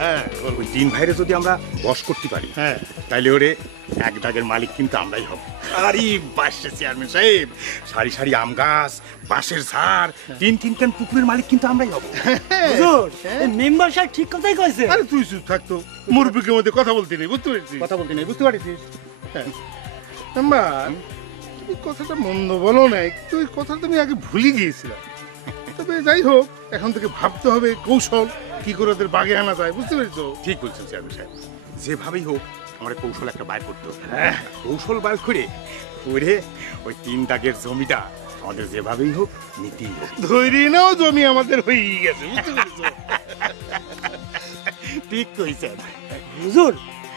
হ্যাঁ, ওই তিন ভাইরে যদি আমরা বশ করতে পারি, হ্যাঁ, তাইলে ওরে এক দাগের মালিক কিন্তু আমরাই হব। আরে বাসে চেয়ারম্যান সাহেব, সারি সারি আম গাছ, বাঁশের ঝাড়, তিন তিনখান পুকুরের মালিক কিন্তু আমরাই হব। হুজুর মেম্বার সাহেব ঠিক কথাই কইছে। আরে তুই চুপ থাকতো, মুরব্বীর মধ্যে কথা বলতে নেই, বুঝতে পেরেছিস? কথা বলতে নেই, বুঝতে পারছিস? নাম্বার তুমি কথাটা মন্দ বলো না, তুই কথা তুমি আগে ভুলে গিয়েছিলাম। তবে যাই হোক, এখন থেকে ভাবতে হবে কৌশল কি করে ওদের বাগে আনা যায়, বুঝতে পেরেছো? ঠিক বলছেন চেয়ারম্যান সাহেব, যেভাবেই হোক আমার কৌশল একটা বাইর করতে হবে। কৌশল বাইর করে করে ওই তিন দাগের জমিটা আমাদের যেভাবেই হোক নিতেই হোক। ধৈর্য নাও, জমি আমাদের হয়ে গেছে, বুঝতে পেরেছো? ঠিক কইছেন হুজুর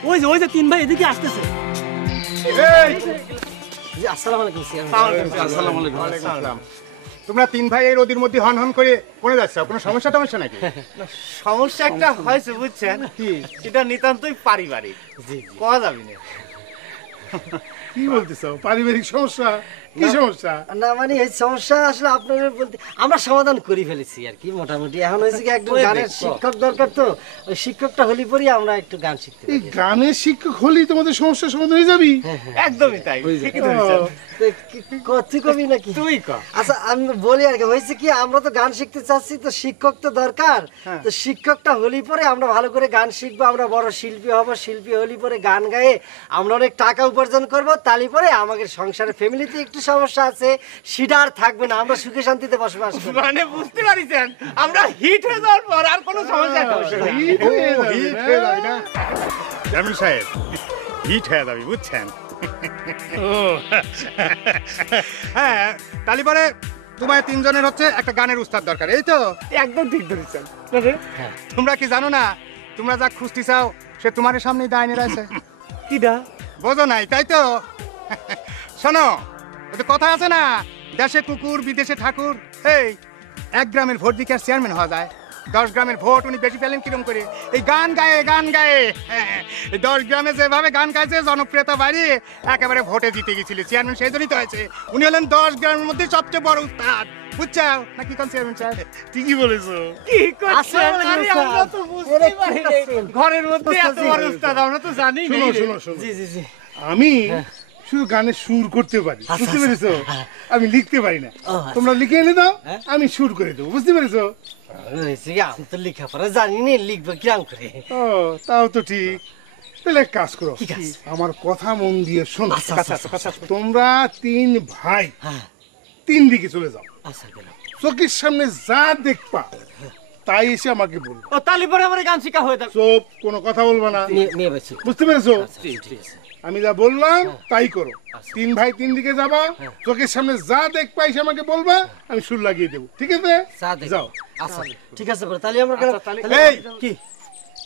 ওই যে তিন ভাই এদিকে আসতেছে। জি আসসালামু আলাইকুম আসসালামু আলাইকুম। তোমরা তিন ভাই এই রোদের মধ্যে হন হন করে কোনে যাচ্ছ? কোনো সমস্যা টমস্যা নাকি? সমস্যা একটা হয়েছে বুঝছেন, কি এটা নিতান্তই পারিবারিক, কওয়া যাবে না। কি বলতেছো? পারিবারিক সমস্যা? কি সমস্যা? না মানে এই সমস্যা আসলে আপনাদের বলতে আমরা সমাধান করে ফেলেছি আর কি মোটামুটি। এখন হয়েছে কি একজন গানের শিক্ষক দরকার, তো ওই শিক্ষকটা হলি পরই আমরা একটু গান শিখতে এই পারি। গানের শিক্ষক হলেই তোমাদের সমস্যার সমাধান হয়ে যাবি? একদমই তাই, ঠিকই ধরেছেন। তুই কবি নাকি? তুই ক। আচ্ছা আমি বলি আর কি, হয়েছে কি আমরা তো গান শিখতে চাচ্ছি, তো শিক্ষক তো দরকার। তো শিক্ষকটা হলি পরে আমরা ভালো করে গান শিখবো, আমরা বড় শিল্পী হব, শিল্পী হলি পরে গান গায়ে আমরা অনেক টাকা উপার্জন করব, তালি পরে আমাদের সংসারে ফ্যামিলিতে একটু সমস্যা আছে সেটা আর থাকবে না, আমরা সুখে শান্তিতে বসবাস করব। মানে বুঝতে পারিছেন, আমরা হিট হয়ে যাওয়ার পর আর কোনো সমস্যা হবে না। হিট হয়ে যাবে না চেয়ারম্যান সাহেব, হিট হয়ে যাবে, বুঝছেন? হ্যাঁ, তালি পরে তোমার তিনজনের হচ্ছে একটা গানের উস্তাদ দরকার, এই তো? একদম ঠিক ধরেছেন। তোমরা কি জানো না, তোমরা যা খুঁজতে চাও সে তোমার সামনেই দাঁড়িয়ে রয়েছে। কিডা? বোঝো নাই তাই তো? শোনো, ওদের কথা আছে না, দেশে কুকুর বিদেশে ঠাকুর। এই এক গ্রামের ভোট দিকে চেয়ারম্যান হওয়া যায়, 10 গ্রামের ভোট উনি বেশি পেলেন কিরম করে? এই গান গায়ে গান গায়ে। এই 10 গ্রামে যেভাবে গান গাইছে জনপ্রিয়তা বাড়িয়ে একেবারে ভোটে জিতে গেছিল চেয়ারম্যান, সেই জন্যই তো হয়েছে। উনি হলেন 10 গ্রামের মধ্যে সবচেয়ে বড় উস্তাদ, বুঝছো নাকি কোন চেয়ারম্যান সাহেব? ঠিকই বলেছো। কি করছেন? আসসালামু আলাইকুম, আরে আমরা তো বুঝতেই পারি নাই। ঘরের মধ্যে এত বড় উস্তাদ আমরা তো জানি না। শোনো শোনো শোনো, জি জি জি। আমি শুধু গানের সুর করতে পারি, বুঝতে পেরেছো? আমি লিখতে পারি না। তোমরা লিখে এনে দাও, আমি সুর করে দেবো, বুঝতে পেরেছো? হয়েছে কি আমি তো লেখাপড়া জানি না, লিখবো কিরাম করে? ও তাও তো ঠিক। তাহলে এক কাজ করো, কি কাজ? আমার কথা মন দিয়ে শোনো। আচ্ছা, আচ্ছা, আচ্ছা, তোমরা তিন ভাই হ্যাঁ তিন দিকে চলে যাও, আচ্ছা গেলাম। চোখের সামনে যা দেখবা তাই এসে আমাকে বলবো। ও তালি পরে আমার গান শিখা হয়ে যাবে। চোপ, কোনো কথা বলবা না, নিয়ে বেশি বুঝতে পেরেছো? ঠিক আছে। আমি যা বললাম তাই করো। তিন ভাই তিন দিকে যাবা, চোখের সামনে যা দেখবা এসে আমাকে বলবা, আমি সুর লাগিয়ে দেবো, ঠিক আছে? যাও। আচ্ছা ঠিক আছে বলো, তাহলে আমরা গেলাম। এই কি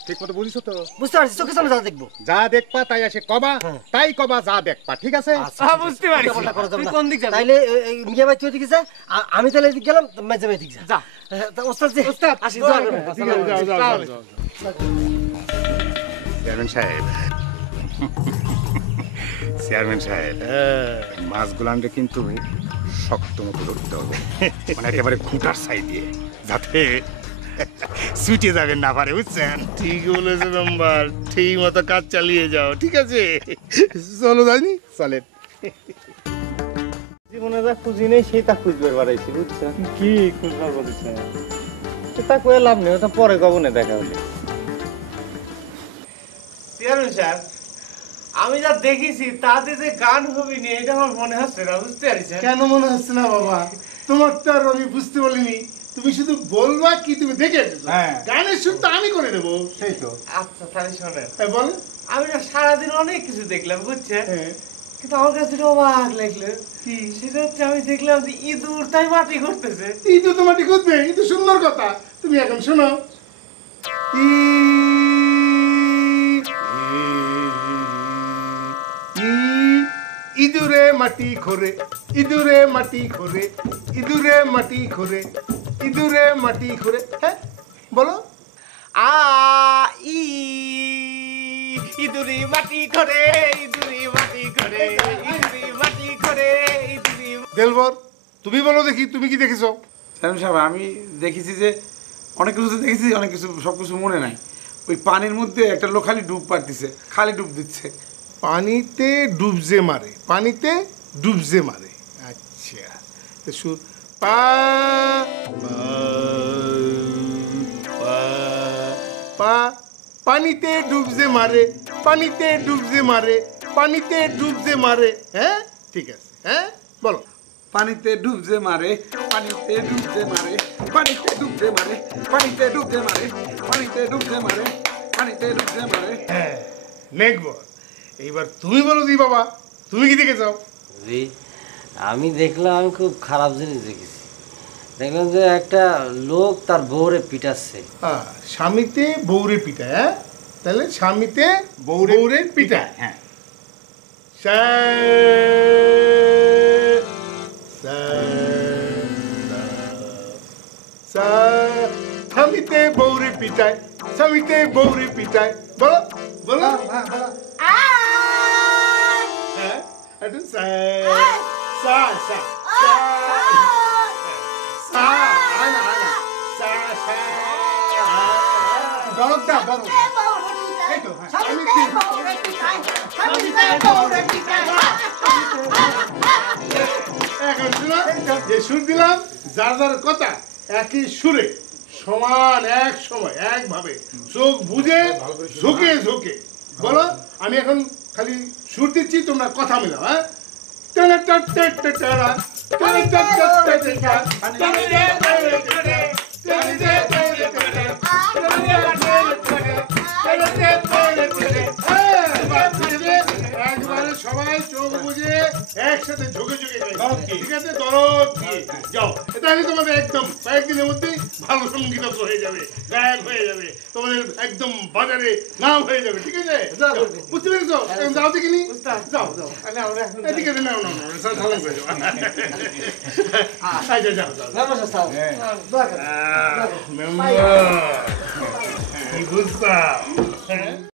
ঠিক মতো বুঝিস তো? বুঝতে পারছি, চোখের সামনে যা দেখবো যা দেখবা তাই এসে কবা, তাই কবা যা দেখবা, ঠিক আছে? বুঝতে পারি। তুই কোন দিক যাবি? তাইলে মিয়া ভাই তুই দিকে যা, আমি তাহলে এদিকে গেলাম, মেজে ভাই দিকে যা। যা। ওস্তাদ জি, আসি, দোয়া করবেন। ঠিক আছে, যাও যাও যাও যাও। চেয়ারম্যান সাহেব, চেয়ারম্যান সাহেব, মাছগুলানকে কিন্তু শক্ত মতো ধরতে হবে, মানে একেবারে খুঁটার সাই দিয়ে, যাতে ছুটে যাবেন না পারে, বুঝছেন? ঠিক বলেছো মেম্বার, ঠিক মতো কাজ চালিয়ে যাও, ঠিক আছে? চলো যাইনি, চলেন। জীবনে যা খুঁজি নেই সেটা খুঁজবার বাড়াইছি, বুঝছেন? কি খুঁজবার বলেছে? তা কয়ে লাভ নেই, ওটা পরে কবনে দেখা হলে। চেয়ারম্যান সাহেব, আমি যা দেখেছি তাতে যে গান হবে নি এটা আমার মনে হচ্ছে না, বুঝতে পারছেন? কেন মনে হচ্ছে না বাবা? তোমার তো আর আমি বুঝতে বলিনি, তুমি শুধু বলবা কি তুমি দেখে এসেছো। গানের সুর তো আমি করে দেবো, সেই তো। আচ্ছা তাহলে শোনেন, বল। আমি না সারাদিন অনেক কিছু দেখলাম, বুঝছেন? কিন্তু আমার কাছে যেটা অবাক লাগলো কি, সেটা হচ্ছে আমি দেখলাম যে ইঁদুর তাই মাটি করতেছে। এই তো তোমাটি খুঁজবে, এই তো সুন্দর কথা। তুমি এখন শোনো। ইঁদুরে মাটি খোরে, ইঁদুরে মাটি খোরে, ইঁদুরে মাটি খোরে, ইঁদুরে মাটি খোরে। হ্যাঁ বলো। আ ই ইঁদুরি মাটি করে, ইঁদুরি মাটি করে, ইঁদুরি মাটি করে, ইঁদুরি। দেলবর তুমি বলো দেখি, তুমি কি দেখেছো? চেয়ারম্যান সাহেব, আমি দেখেছি যে অনেক কিছু তো দেখেছি, অনেক কিছু সব কিছু মনে নাই। ওই পানির মধ্যে একটা লোক খালি ডুব পারতেছে, খালি ডুব দিচ্ছে। পানিতে ডুবজে মারে, পানিতে ডুবজে মারে। আচ্ছা তো সুর পা পা, পা, পা, পানিতে ডুবজে মারে, পানিতে ডুবজে মারে, পানিতে ডুবজে মারে। হ্যাঁ ঠিক আছে, হ্যাঁ বলো। পানিতে ডুবজে মারে, পানিতে ডুবজে মারে, পানিতে ডুবজে মারে, পানিতে ডুবজে মারে, পানিতে ডুবজে মারে, পানিতে ডুবজে মারে। হ্যাঁ নেকবর, এইবার তুমি বলো দি বাবা, তুমি কি দেখে যাও? জি আমি দেখলাম, আমি খুব খারাপ জিনিস দেখেছি। দেখলাম যে একটা লোক তার বউরে পিটাচ্ছে। স্বামীতে বউরে পিটায়, হ্যাঁ তাহলে স্বামীতে বউরে পিটায়। হ্যাঁ স্বামীতে বউরে পিটায়, স্বামীতে বউরে পিটায়। বলো বলো। হ্যাঁ একটু দরদটা বড় এই তো এখন শুনো, যে সুর দিলাম যার যার কথা একই সুরে সমান এক সময় একভাবে চোখ বুঝে ঝুঁকে ঝুঁকে বলো। আমি এখন খালি সুর দিচ্ছি, তোমরা কথা মিলাও। হ্যাঁ একবারে সবাই চোখ বুঝে একসাথে ঝুঁকে ঝুঁকে গাইবে। ঠিক আছে, দরদ দিয়ে যাও। তাহলে তোমাদের একদম কয়েকদিনের মধ্যেই ভালো সঙ্গীত হয়ে যাবে, গায়ক হয়ে যাবে, তোমাদের একদম বাজারে নাম হয়ে যাবে। ঠিক আছে, বুঝতে পেরেছো? যাও দেখিনি, যাও যাও এদিকে নাও নাও নাও সালাম করে যাও। আচ্ছা যাও যাও। মেম্বার কি বুঝতাম।